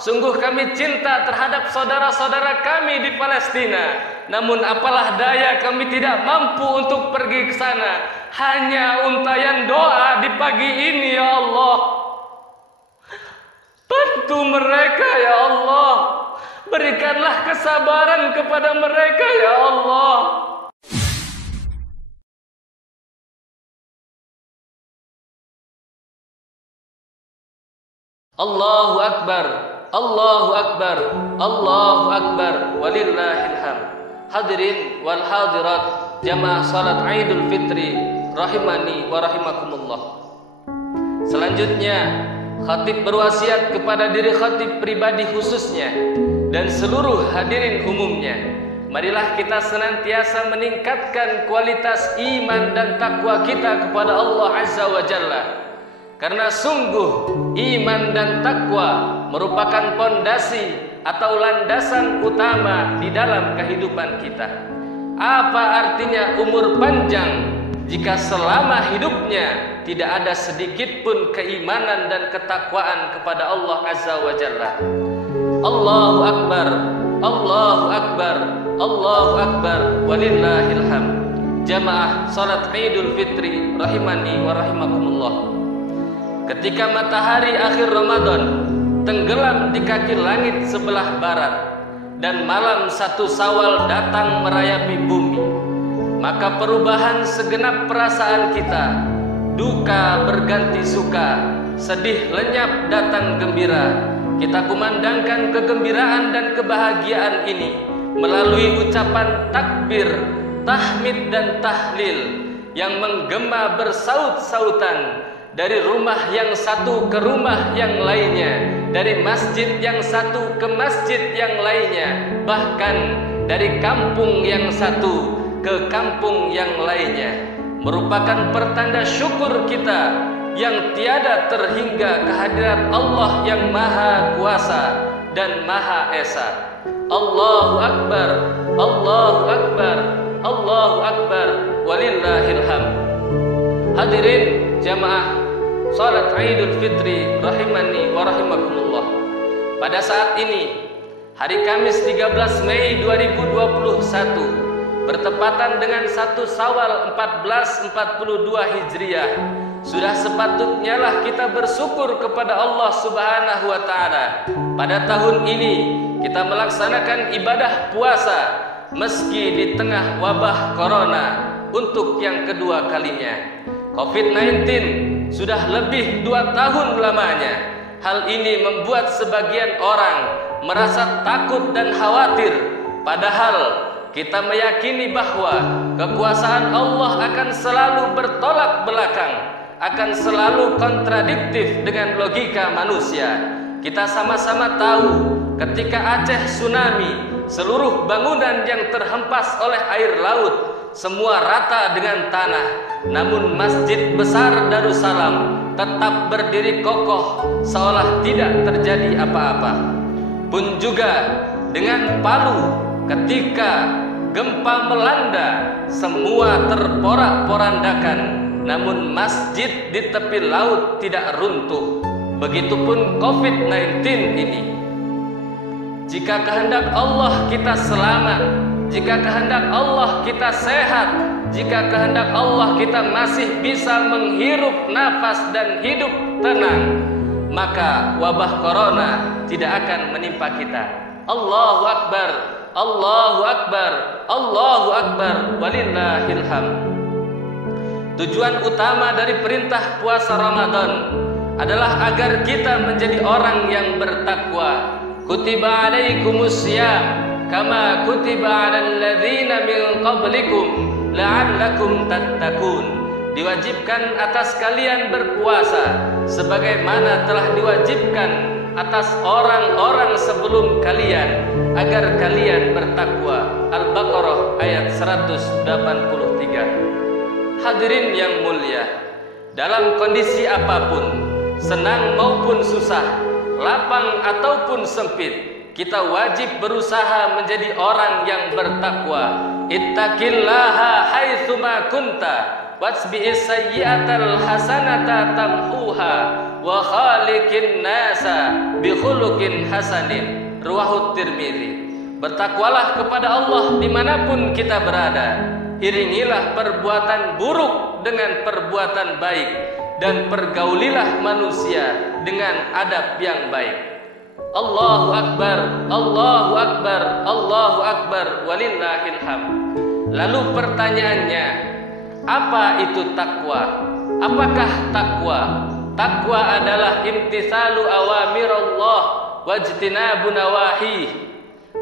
sungguh kami cinta terhadap saudara-saudara kami di Palestina. Namun apalah daya kami tidak mampu untuk pergi ke sana. Hanya untayan doa di pagi ini ya Allah. Bantu mereka ya Allah. Berikanlah kesabaran kepada mereka ya Allah. Allahu Akbar, Allahu Akbar, Allahu Akbar, walillahil hamd. Hadirin wal hadirat, jamaah salat Idul Fitri rahimani wa rahimakumullah. Selanjutnya, khatib berwasiat kepada diri khatib pribadi khususnya dan seluruh hadirin umumnya. Marilah kita senantiasa meningkatkan kualitas iman dan takwa kita kepada Allah Azza wa Jalla. Karena sungguh iman dan takwa merupakan pondasi atau landasan utama di dalam kehidupan kita. Apa artinya umur panjang jika selama hidupnya tidak ada sedikit pun keimanan dan ketakwaan kepada Allah Azza wa Jalla? Allahu Akbar, Allahu Akbar, Allahu Akbar, walillahil hamd. Jamaah salat Idul Fitri rahimani wa rahimakumullah. Ketika matahari akhir Ramadan tenggelam di kaki langit sebelah barat dan malam 1 Syawal datang merayapi bumi, maka perubahan segenap perasaan kita, duka berganti suka, sedih lenyap datang gembira. Kita kumandangkan kegembiraan dan kebahagiaan ini melalui ucapan takbir, tahmid dan tahlil yang menggema bersaut-sautan dari rumah yang satu ke rumah yang lainnya, dari masjid yang satu ke masjid yang lainnya, bahkan dari kampung yang satu ke kampung yang lainnya, merupakan pertanda syukur kita yang tiada terhingga kehadirat Allah yang Maha Kuasa dan Maha Esa. Allahu Akbar, Allahu Akbar, Allahu Akbar, walillahil hamd. Hadirin jamaah salat Idul Fitri rahimani wa rahimakumullah. Pada saat ini hari Kamis 13 Mei 2021 bertepatan dengan 1 Syawal 1442 Hijriah, sudah sepatutnya lah kita bersyukur kepada Allah Subhanahu wa taala. Pada tahun ini kita melaksanakan ibadah puasa meski di tengah wabah corona untuk yang kedua kalinya. COVID-19 sudah lebih 2 tahun lamanya. Hal ini membuat sebagian orang merasa takut dan khawatir. Padahal kita meyakini bahwa kekuasaan Allah akan selalu bertolak belakang, akan selalu kontradiktif dengan logika manusia. Kita sama-sama tahu ketika Aceh tsunami, seluruh bangunan yang terhempas oleh air laut semua rata dengan tanah, namun Masjid Besar Darussalam tetap berdiri kokoh seolah tidak terjadi apa-apa. Pun juga dengan Palu, ketika gempa melanda semua terporak-porandakan, namun masjid di tepi laut tidak runtuh. Begitupun COVID-19 ini. Jika kehendak Allah kita selamat, jika kehendak Allah kita sehat, jika kehendak Allah kita masih bisa menghirup nafas dan hidup tenang, maka wabah corona tidak akan menimpa kita. Allahu Akbar, Allahu Akbar, Allahu Akbar, walillahil hamd. Tujuan utama dari perintah puasa Ramadan adalah agar kita menjadi orang yang bertakwa. Kutiba alaikumus syiyam kama kutiba 'alal ladzina min qablikum la'allakum tattaqun. Diwajibkan atas kalian berpuasa sebagaimana telah diwajibkan atas orang-orang sebelum kalian agar kalian bertakwa. Al-Baqarah ayat 183. Hadirin yang mulia, dalam kondisi apapun, senang maupun susah, lapang ataupun sempit, kita wajib berusaha menjadi orang yang bertakwa. Ittaqillaha haitsuma kunta watsbi'is sayyi'atal hasanata tamhuha wa khaliqin nasa bi khuluqin hasanin. Ruwahut Tirmidzi. Bertakwalah kepada Allah dimanapun kita berada. Iringilah perbuatan buruk dengan perbuatan baik, dan pergaulilah manusia dengan adab yang baik. Allahu Akbar, Allahu Akbar, Allahu Akbar, walillahil hamd. Lalu pertanyaannya, apa itu takwa? Apakah takwa? Takwa adalah imtitsalu awamirallah wajtinabu nawahih.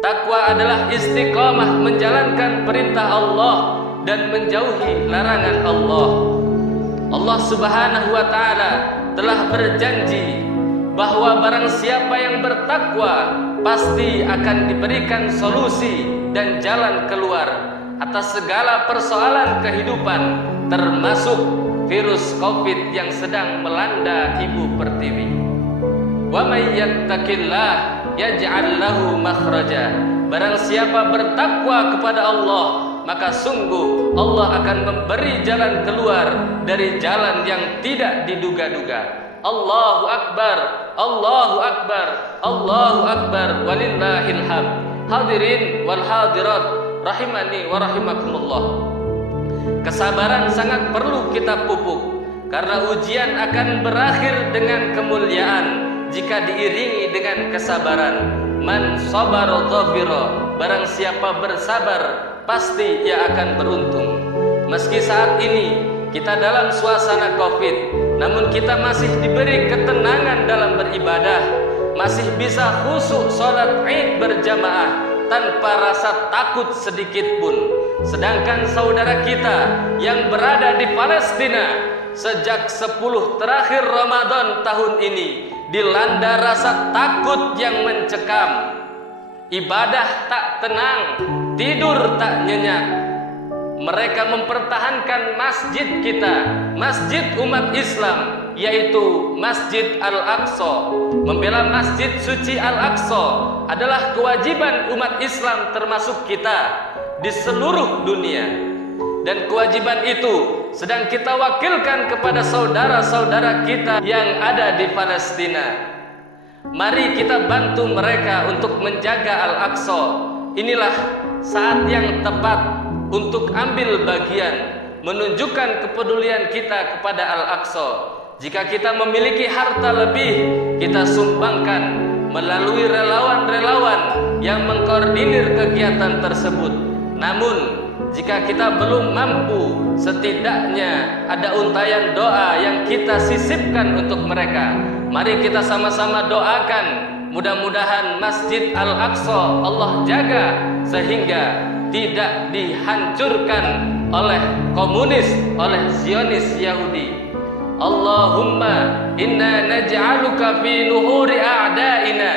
Takwa adalah istiqamah menjalankan perintah Allah dan menjauhi larangan Allah. Allah Subhanahu wa ta'ala telah berjanji bahwa barang siapa yang bertakwa pasti akan diberikan solusi dan jalan keluar atas segala persoalan kehidupan, termasuk virus COVID yang sedang melanda ibu pertiwi. Wa may yattaqillah yaj'al lahu makhraja. Barang siapa bertakwa kepada Allah, maka sungguh Allah akan memberi jalan keluar dari jalan yang tidak diduga-duga. Allahu Akbar, Allahu Akbar, Allahu Akbar, walillahil hamd. Hadirin wal hadirat rahimani wa rahimakumullah. Kesabaran sangat perlu kita pupuk, karena ujian akan berakhir dengan kemuliaan jika diiringi dengan kesabaran. Man sabara dhafira. Barang siapa bersabar, pasti ia akan beruntung. Meski saat ini kita dalam suasana COVID, namun kita masih diberi ketenangan dalam beribadah, masih bisa khusyuk sholat Id berjamaah tanpa rasa takut sedikit pun. Sedangkan saudara kita yang berada di Palestina sejak 10 terakhir Ramadan tahun ini dilanda rasa takut yang mencekam. Ibadah tak tenang, tidur tak nyenyak. Mereka mempertahankan masjid kita, masjid umat Islam, yaitu Masjid Al-Aqsa. Membela masjid suci Al-Aqsa adalah kewajiban umat Islam termasuk kita di seluruh dunia. Dan kewajiban itu sedang kita wakilkan kepada saudara-saudara kita yang ada di Palestina. Mari kita bantu mereka untuk menjaga Al-Aqsa. Inilah saat yang tepat untuk ambil bagian, menunjukkan kepedulian kita kepada Al-Aqsa. Jika kita memiliki harta lebih, kita sumbangkan melalui relawan-relawan yang mengkoordinir kegiatan tersebut. Namun jika kita belum mampu, setidaknya ada untayan doa yang kita sisipkan untuk mereka. Mari kita sama-sama doakan, mudah-mudahan Masjid Al-Aqsa Allah jaga sehingga tidak dihancurkan oleh komunis, oleh Zionis Yahudi. Allahumma inna naj'aluka fi nuhuri a'daina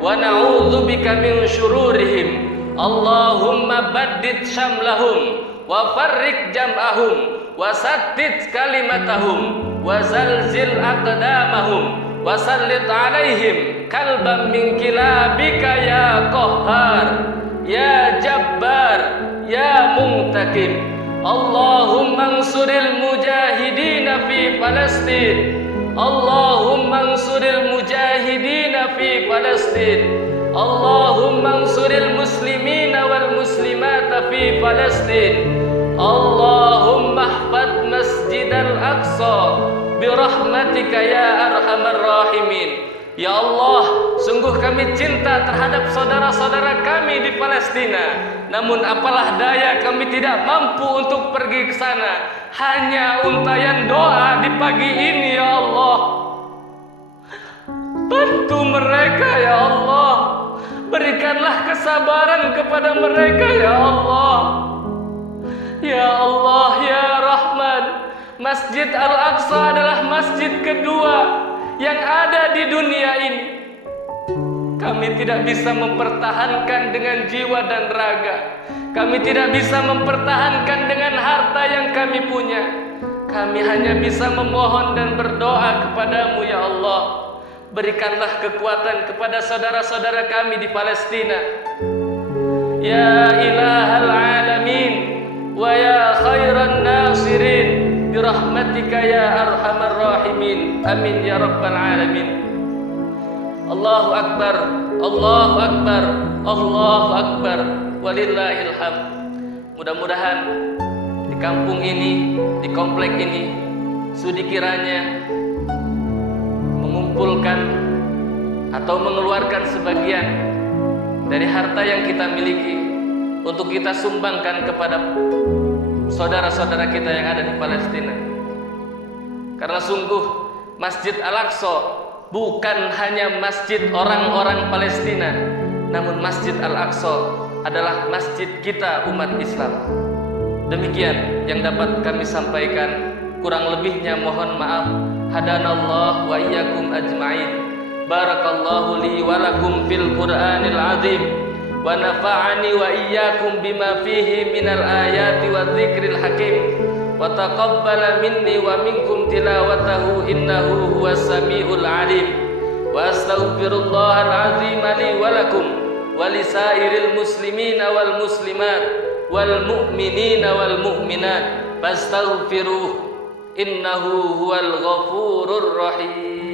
wa na'udzubika min syururihim. Allahumma baddid syamlahum wa farrik jam'ahum wa saddid kalimatahum wa zalzil aqdamahum wa sallit alaihim kalban min kilabika ya qahhar ya jabbar ya muntakim. Allahumma ansuril mujahidina fi Palestin. Allahumma ansuril mujahidina fi Palestin. Allahumma ansuril muslimina wal muslimata fi Palestin. Allahumma ihfadz Masjidal Aqsa birahmatika ya arhamar rahimin. Ya Allah, sungguh kami cinta terhadap saudara-saudara kami di Palestina. Namun apalah daya kami tidak mampu untuk pergi ke sana. Hanya untayan doa di pagi ini ya Allah. Bantu mereka ya Allah. Berikanlah kesabaran kepada mereka ya Allah. Ya Allah ya Rahman, Masjid Al-Aqsa adalah masjid kedua yang ada di dunia ini. Kami tidak bisa mempertahankan dengan jiwa dan raga. Kami tidak bisa mempertahankan dengan harta yang kami punya. Kami hanya bisa memohon dan berdoa kepadamu ya Allah. Berikanlah kekuatan kepada saudara-saudara kami di Palestina. Ya ilahal alamin wa ya khairan nasirin birahmatika ya arhamar rahimin. Amin ya rabbal alamin. Allahu akbar, Allahu akbar, Allahu akbar, walillahil hamd. Mudah-mudahan di kampung ini, di komplek ini, sudi kiranya mengumpulkan atau mengeluarkan sebagian dari harta yang kita miliki untuk kita sumbangkan kepada saudara-saudara kita yang ada di Palestina. Karena sungguh Masjid Al-Aqsa bukan hanya masjid orang-orang Palestina, namun Masjid Al-Aqsa adalah masjid kita umat Islam. Demikian yang dapat kami sampaikan, kurang lebihnya mohon maaf. Hadanallah wa iyyakum ajma'in. Barakallahu li wa lakum fil Qur'anil azim wa nafa'ani wa iyyakum bima fihi minal ayati wa dzikril hakim wa taqabbala minni wa minkum tilawatahu innahu huwas samiul alim. Wa astaghfirullahal azim li wa lakum wa lisairil muslimina wal muslimat wal mu'minina wal mu'minat fastaghfiruh innahu huwal ghafurur rahim.